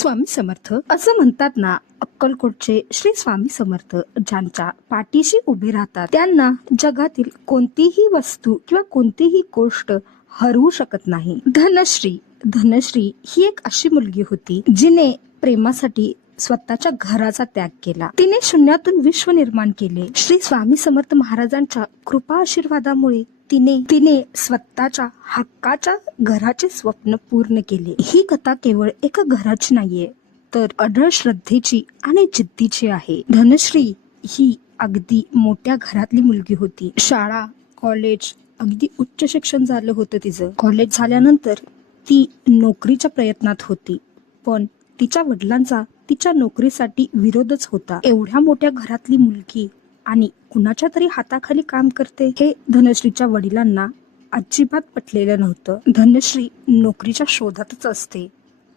स्वामी समर्थ असं म्हणतात ना, अक्कलकोटचे श्री स्वामी समर्थ ज्यांच्या पाठीशी उभे राहतात त्यांना जगातील कोणतीही वस्तू किंवा कोणतीही गोष्ट हरवू शकत नाही. धनश्री ही एक अशी मुलगी होती जिने प्रेमासाठी स्वतःच्या घराचा त्याग केला. तिने शून्यातून विश्व निर्माण केले. श्री स्वामी समर्थ महाराजांच्या कृपा आशीर्वादामुळे तिने स्वतःच्या हक्काच्या घराचे स्वप्न पूर्ण केले. ही कथा केवळ एका घराची नाहीये, तर अढळ श्रद्धेची आणि जिद्दीची आहे. धनश्री ही अगदी मोठ्या घरातली मुलगी होती. शाळा, कॉलेज, अगदी उच्च शिक्षण झालं होतं तिचं. कॉलेज झाल्यानंतर ती नोकरीच्या प्रयत्नात होती, पण तिच्या वडिलांचा तिच्या नोकरीसाठी विरोधच होता. एवढ्या मोठ्या घरातली मुलगी आणि कुणाच्या तरी हाताखाली काम करते हे धनश्रीच्या वडिलांना अजिबात पटलेलं नव्हतं. धनश्री नोकरीच्या शोधातच असते.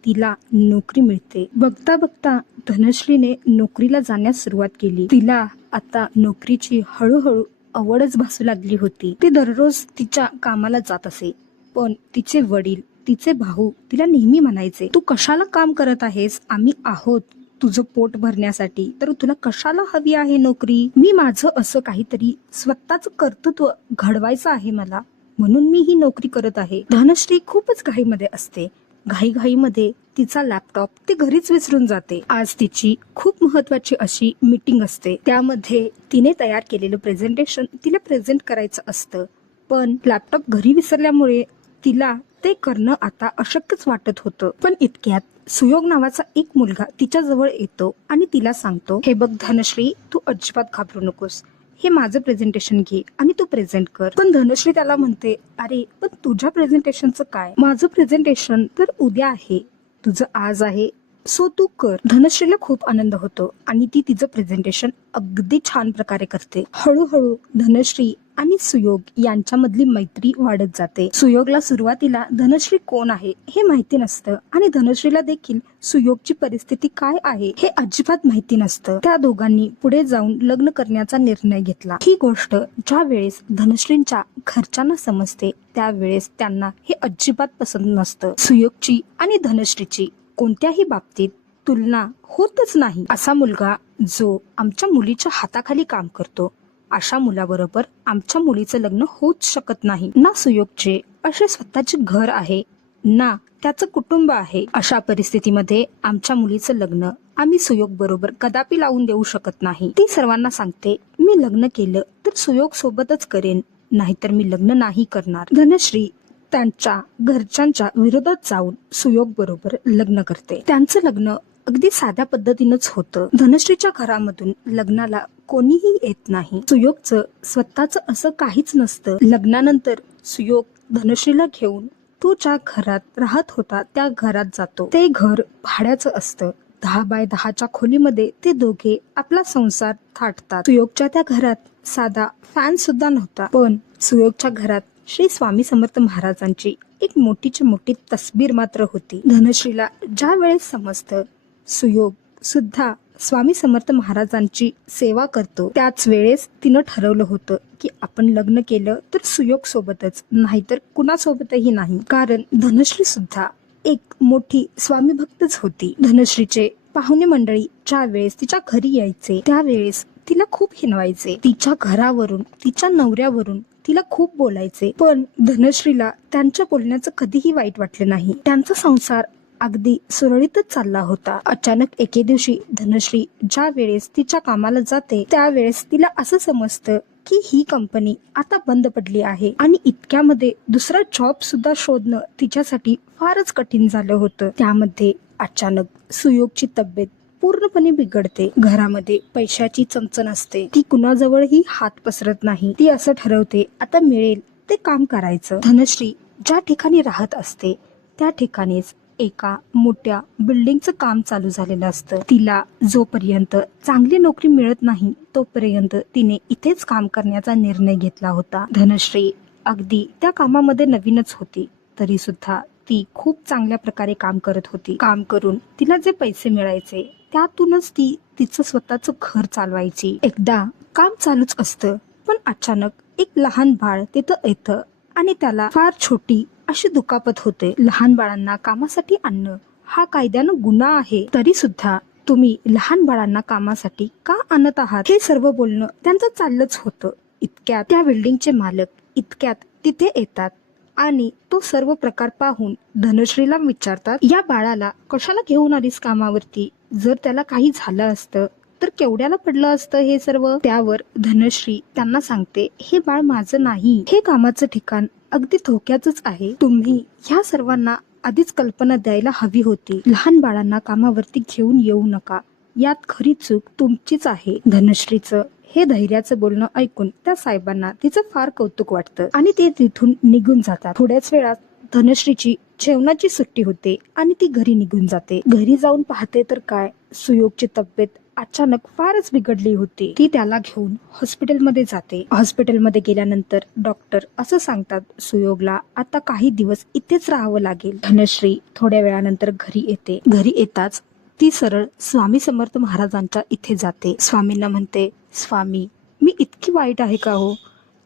तिला नोकरी मिळते. बघता बघता धनश्रीने नोकरीला जाण्यास सुरुवात केली. तिला आता नोकरीची हळूहळू आवडच भासू लागली होती. ती दररोज तिच्या कामाला जात असे, पण तिचे वडील, तिचे भाऊ तिला नेहमी म्हणायचे, तू कशाला काम करत आहेस? आम्ही आहोत तुझं पोट भरण्यासाठी, तर तुला कशाला हवी आहे नोकरी? मी माझं असं काहीतरी स्वतःच कर्तृत्व घडवायचं आहे मला, म्हणून मी ही नोकरी करत आहे. धनश्री खूपच घाईमध्ये असते. घाईमध्ये तिचा लॅपटॉप ती घरीच विसरून जाते. आज तिची खूप महत्वाची अशी मीटिंग असते. त्यामध्ये तिने तयार केलेलं प्रेझेंटेशन तिला प्रेझेंट करायचं असतं, पण लॅपटॉप घरी विसरल्यामुळे तिला ते करणं आता अशक्यच वाटत होतं. पण इतक्यात सुयोग नावाचा एक मुलगा तिच्या जवळ येतो आणि तिला सांगतो, हे बघ धनश्री, तू अजिबात घाबरू नकोस. हे माझं प्रेझेंटेशन घे आणि तू प्रेझेंट कर. पण धनश्री त्याला म्हणते, अरे पण तुझ्या प्रेझेंटेशनचं काय? माझं प्रेझेंटेशन तर उद्या आहे, तुझं आज आहे, सो तू कर. धनश्रीला खूप आनंद होतो आणि ती तिचं प्रेझेंटेशन अगदी छान प्रकारे करते. हळूहळू धनश्री आणि सुयोग यांच्यामधली मैत्री वाढत जाते. सुयोगला सुरुवातीला धनश्री कोण आहे हे माहिती नसतं आणि धनश्रीला देखील सुयोगची परिस्थिती काय आहे हे अजिबात माहिती नसतं. त्या दोघांनी पुढे जाऊन लग्न करण्याचा निर्णय घेतला. ही गोष्ट ज्या वेळेस धनश्रींच्या घरच्यांना समजते त्यावेळेस त्यांना हे अजिबात पसंत नसतं. सुयोगची आणि धनश्रीची कोणत्याही बाबतीत तुलना होतच नाही. असा मुलगा जो आमच्या मुलीच्या हाताखाली काम करतो, अशा मुलाबरोबर आमच्या मुलीचं लग्न होऊच शकत नाही. ना सुयोगचे असे स्वतःचे घर आहे, ना त्याचं कुटुंब आहे. अशा परिस्थितीमध्ये आमच्या मुलीचं लग्न आम्ही सुयोग बरोबर कदापि लावून देऊ शकत नाही. ती सर्वांना सांगते, मी लग्न केलं तर सुयोग सोबतच करेन, नाहीतर मी लग्न नाही करणार. धनश्री त्यांच्या घरच्यांच्या विरोधात जाऊन सुयोग बरोबर लग्न करते. त्यांचं लग्न अगदी साध्या पद्धतीनंच होतं. धनश्रीच्या घरामधून लग्नाला कोणीही येत नाही. सुयोगचं स्वतःच असं काहीच नसतं. लग्नानंतर सुयोग धनश्रीला घेऊन तो ज्या घरात राहत होता त्या घरात जातो. ते घर भाड्याचं असतं. 10 बाय 10च्या खोलीमध्ये ते दोघे आपला संसार थाटतात. सुयोगच्या त्या घरात साधा फॅन सुद्धा नव्हता, पण सुयोगच्या घरात श्री स्वामी समर्थ महाराजांची एक मोठीची मोठी तस्बीर मात्र होती. धनश्रीला ज्या वेळेस समजतं सुयोग सुद्धा स्वामी समर्थ महाराजांची सेवा करतो, त्याच वेळेस तिनं ठरवलं होतं की आपण लग्न केलं तर सुयोग सोबतच, नाहीतर कुणासोबतही नाही. कारण धनश्री सुद्धा एक मोठी स्वामी भक्तच होती. धनश्रीचे पाहुणे मंडळी ज्या वेळेस तिच्या घरी यायचे त्यावेळेस तिला खूप हिणवायचे. तिच्या घरावरून, तिच्या नवऱ्यावरून तिला खूप बोलायचे, पण धनश्रीला त्यांच्या बोलण्याचं कधीही वाईट वाटलं नाही. त्यांचा संसार अगदी सुरळीतच चालला होता. अचानक एके दिवशी धनश्री ज्या वेळेस तिच्या कामाला जाते त्यावेळेस तिला असं समजतं की ही कंपनी आता बंद पडली आहे आणि इतक्यामध्ये दुसरा जॉब सुद्धा शोधणं तिच्यासाठी फारच कठीण झालं होतं. त्यामध्ये अचानक सुयोगची तब्येत पूर्णपणे बिघडते. घरामध्ये पैशाची चणचण असते. ती कुणाजवळही हात पसरत नाही. ती असं ठरवते, आता मिळेल ते काम करायचं. धनश्री ज्या ठिकाणी राहत असते त्या ठिकाणीच एका मोठ्या बिल्डिंगचं काम चालू झालेलं असतं. तिला जोपर्यंत चांगली नोकरी मिळत नाही तोपर्यंत तिने इथेच काम करण्याचा निर्णय घेतला होता. धनश्री अगदी त्या कामामध्ये नवीनच होती, तरी सुद्धा ती खूप चांगल्या प्रकारे काम करत होती. काम करून तिला जे पैसे मिळायचे त्यातूनच ती तिचं स्वतःचं घर चालवायची. एकदा काम चालूच असतं, पण अचानक एक लहान बाळ तिथं येतं आणि त्याला फार छोटी अशी दुखापत होते. लहान बाळांना कामासाठी आणणं हा कायद्यानं गुन्हा आहे. तरी सुद्धा तुम्ही लहान बाळांना कामासाठी का आणत आहात? हे सर्व बोलणं त्यांचं चाललंच होतं. इतक्यात त्या बिल्डिंगचे मालक इतक्यात तिथे येतात आणि तो सर्व प्रकार पाहून धनश्रीला विचारतात, या बाळाला कशाला घेऊन आलीस कामावरती? जर त्याला काही झालं असतं तर केवढ्याला पडलं असतं हे सर्व? त्यावर धनश्री त्यांना सांगते, हे बाळ माझं नाही, हे कामाचं ठिकाण अगदी धोक्याचंच आहे. तुम्ही ह्या सर्वांना आधीच कल्पना द्यायला हवी होती. लहान बाळांना कामावरती घेऊन येऊ नका, यात खरी चूक तुमचीच आहे. धनश्रीचं हे धैर्याचं बोलणं ऐकून त्या साहेबांना तिचं फार कौतुक वाटतं आणि ते तिथून निघून जातात. थोड्याच वेळात धनश्रीची जेवणाची सुट्टी होते आणि ती घरी निघून जाते. घरी जाऊन पाहते तर काय, सुयोगची तब्येत अचानक फारच बिघडली होती. ती त्याला घेऊन हॉस्पिटलमध्ये जाते. हॉस्पिटलमध्ये गेल्यानंतर डॉक्टर असं सांगतात, सुयोगला आता काही दिवस इथेच राहावं लागेल. धनश्री थोड्या वेळानंतर घरी येते. घरी येताच ती सरळ स्वामी समर्थ महाराजांच्या इथे जाते. स्वामींना म्हणते, स्वामी, मी इतकी वाईट आहे का हो?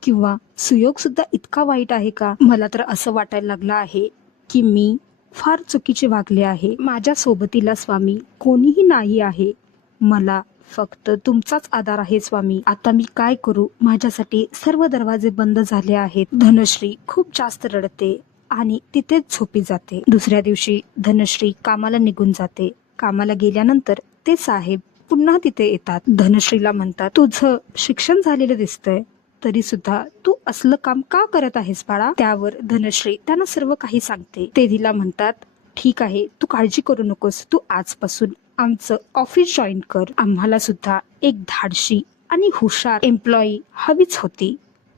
किंवा सुयोग सुद्धा इतका वाईट आहे का? मला तर असं वाटायला लागलं आहे की मी फार चुकीचे वागले आहे. माझ्या सोबतीला स्वामी कोणीही नाही आहे. मला फक्त तुमचाच आधार आहे स्वामी. आता मी काय करू? माझ्यासाठी सर्व दरवाजे बंद झाले आहेत. धनश्री खूप जास्त रडते आणि तिथेच झोपी जाते. दुसऱ्या दिवशी धनश्री कामाला निघून जाते. कामाला गेल्यानंतर ते साहेब पुन्हा तिथे येतात. धनश्रीला म्हणतात, तुझं शिक्षण झालेलं दिसतंय, तरी सुद्धा तू असलं काम का करत आहेस बाळा? त्यावर धनश्री त्यांना सर्व काही सांगते. ते तिला म्हणतात, ठीक आहे, तू काळजी करू नकोस, तू आजपासून आमचं ऑफिस जॉईन कर. आम्हाला सुद्धा एक धाडशी आणि हुशार एम्प्लॉई हवीच होती.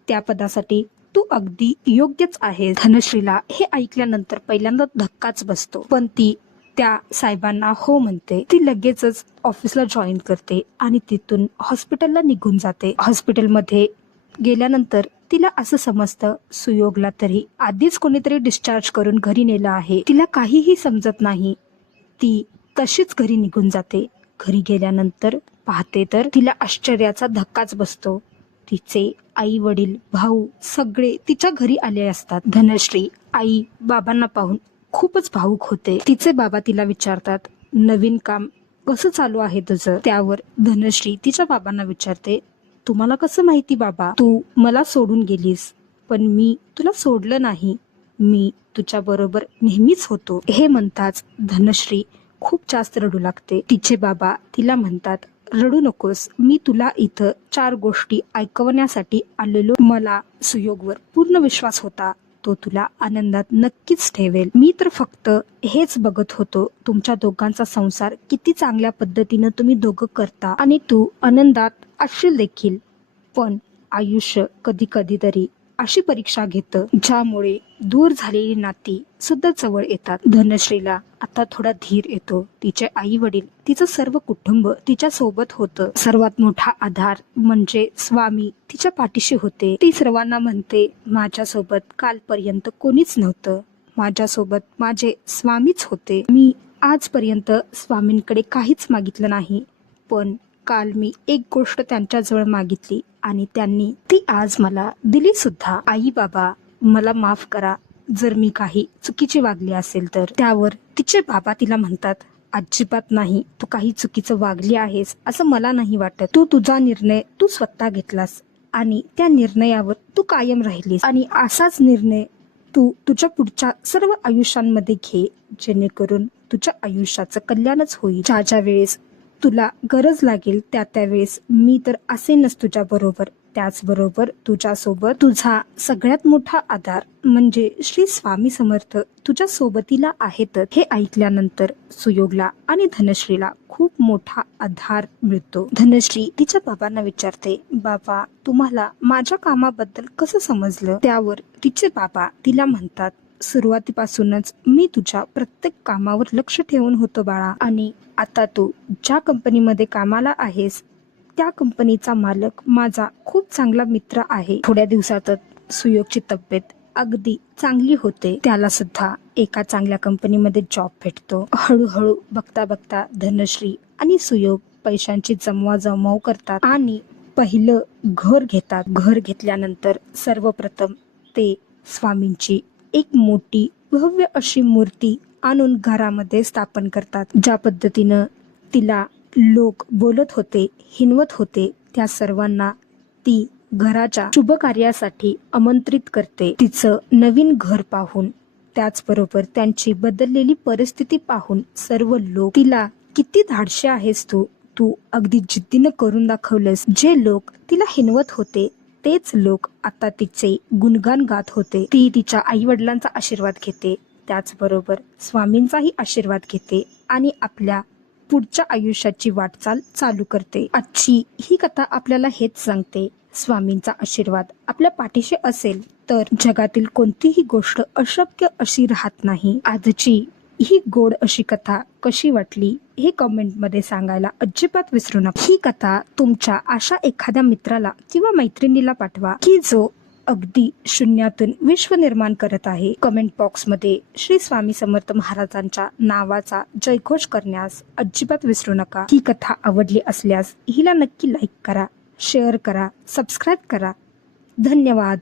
त्या पदासाठी तू अगदी योग्यच आहेस. धनश्रीला हे ऐकल्यानंतर पहिल्यांदा धक्काच बसतो, पण ती त्या साहेबांना हो म्हणते. ती लगेचच ऑफिसला जॉईन करते आणि तिथून हॉस्पिटलला निघून जाते. हॉस्पिटलमध्ये गेल्यानंतर तिला असं समजतं, सुयोगला तरी आधीच कोणीतरी डिस्चार्ज करून घरी नेलं आहे. तिला काहीही समजत नाही. ती तशीच घरी निघून जाते. घरी गेल्यानंतर पाहते तर तिला आश्चर्याचा धक्काच बसतो. तिचे आई वडील भाऊ सगळे तिच्या घरी आले असतात. धनश्री आई बाबांना पाहून खूपच भावुक होते. तिचे बाबा तिला विचारतात, नवीन काम कसं चालू आहे तुझं? त्यावर धनश्री तिच्या बाबांना विचारते, तुम्हाला कसं माहिती बाबा? तू मला सोडून गेलीस, पण मी तुला सोडलं नाही. मी तुझ्या बरोबर नेहमीच होतो. हे म्हणताच धनश्री खूप जास्त रडू लागते. तिचे बाबा तिला म्हणतात, रडू नकोस, मी तुला इथं 4 गोष्टी ऐकवण्यासाठी आलेलो. मला सुयोगवर पूर्ण विश्वास होता. तो तुला आनंदात नक्कीच ठेवेल. मी तर फक्त हेच बघत होतो, तुमच्या दोघांचा संसार किती चांगल्या पद्धतीनं तुम्ही दोघं करता आणि तू आनंदात असशील देखील. पण आयुष्य कधी कधी तरी अशी परीक्षा घेतं, ज्यामुळे दूर झालेली नाती सुद्धा जवळ येतात. धनश्रीला आता थोडा धीर येतो. तिचे आई वडील, तिचं सर्व कुटुंब तिच्या सोबत होतं. सर्वात मोठा आधार म्हणजे स्वामी तिच्या पाठीशी होते. ती सर्वांना म्हणते, माझ्यासोबत कालपर्यंत कोणीच नव्हतं, माझ्यासोबत माझे स्वामीच होते. मी आजपर्यंत स्वामींकडे काहीच मागितलं नाही, पण काल मी एक गोष्ट त्यांच्याजवळ मागितली आणि त्यांनी ती आज मला दिली सुद्धा. आई बाबा, मला माफ करा जर मी काही चुकीचे वागले असेल तर. त्यावर तिचे बाबा तिला म्हणतात, अजिबात नाही, तू काही चुकीचं वागली आहेस असं मला नाही वाटत. तू तुझा निर्णय तू स्वतः घेतलास आणि त्या निर्णयावर तू कायम राहिलीस आणि असाच निर्णय तू तुझ्या पुढच्या सर्व आयुष्यांमध्ये घे, जेणेकरून तुझ्या आयुष्याचं कल्याणच होईल. ज्या वेळेस तुला गरज लागेल त्या वेळेस मी तर असेनच तुझ्या बरोबर. त्याचबरोबर तुझ्यासोबत तुझा सगळ्यात मोठा आधार म्हणजे श्री स्वामी समर्थ तुझ्या सोबतीला आहेतच. हे ऐकल्यानंतर सुयोगला आणि धनश्रीला खूप मोठा आधार मिळतो. धनश्री तिच्या बाबांना विचारते, बाबा, तुम्हाला माझ्या कामाबद्दल कसं समजलं? त्यावर तिचे बाबा तिला म्हणतात, सुरुवातीपासूनच मी तुझ्या प्रत्येक कामावर लक्ष ठेवून होतो बाळा, आणि आता तू ज्या कंपनीमध्ये कामाला आहेस त्या कंपनीचा मालक माझा खूप चांगला मित्र आहे. थोड्या दिवसातच सुयोगची तब्येत अगदी चांगली होते. त्याला सुद्धा एका चांगल्या कंपनीमध्ये जॉब भेटतो. हळूहळू बघता बघता धनश्री आणि सुयोग पैशांची जमवाजमव करतात आणि पहिलं घर घेतात. घर घेतल्यानंतर सर्वप्रथम ते स्वामींची एक मोठी भव्य अशी मूर्ती आणून घरामध्ये स्थापन करतात. ज्या पद्धतीनं तिला लोक बोलत होते, हिनवत होते, त्या सर्वांना ती घराच्या शुभ कार्यासाठी आमंत्रित करते. तिचं नवीन घर पाहून, त्याचबरोबर त्यांची बदललेली परिस्थिती पाहून सर्व लोक तिला, किती धाडशी आहेस तू, तू अगदी जिद्दीनं करून दाखवलंस. जे लोक तिला हिनवत होते तेच लोक आता तिचे गुणगान गात होते. ती तिच्या आई वडिलांचा आशीर्वाद घेते, त्याचबरोबर स्वामींचाही आशीर्वाद घेते आणि आपल्या पुढच्या आयुष्याची वाटचाल चालू करते. आजची ही कथा आपल्याला हेच सांगते, स्वामींचा आशीर्वाद आपल्या पाठीशी असेल तर जगातील कोणतीही गोष्ट अशक्य अशी राहत नाही. आजची ही गोड अशी कथा कशी वाटली हे कमेंटमध्ये सांगायला अजिबात विसरू नका. ही कथा तुमच्या अशा एखाद्या मित्राला किंवा मैत्रिणीला पाठवा की जो अगदी शून्यातून विश्व निर्माण करत आहे. कमेंट बॉक्समध्ये श्री स्वामी समर्थ महाराजांच्या नावाचा जयघोष करण्यास अजिबात विसरू नका. ही कथा आवडली असल्यास हिला नक्की लाईक करा, शेअर करा, सबस्क्राईब करा. धन्यवाद.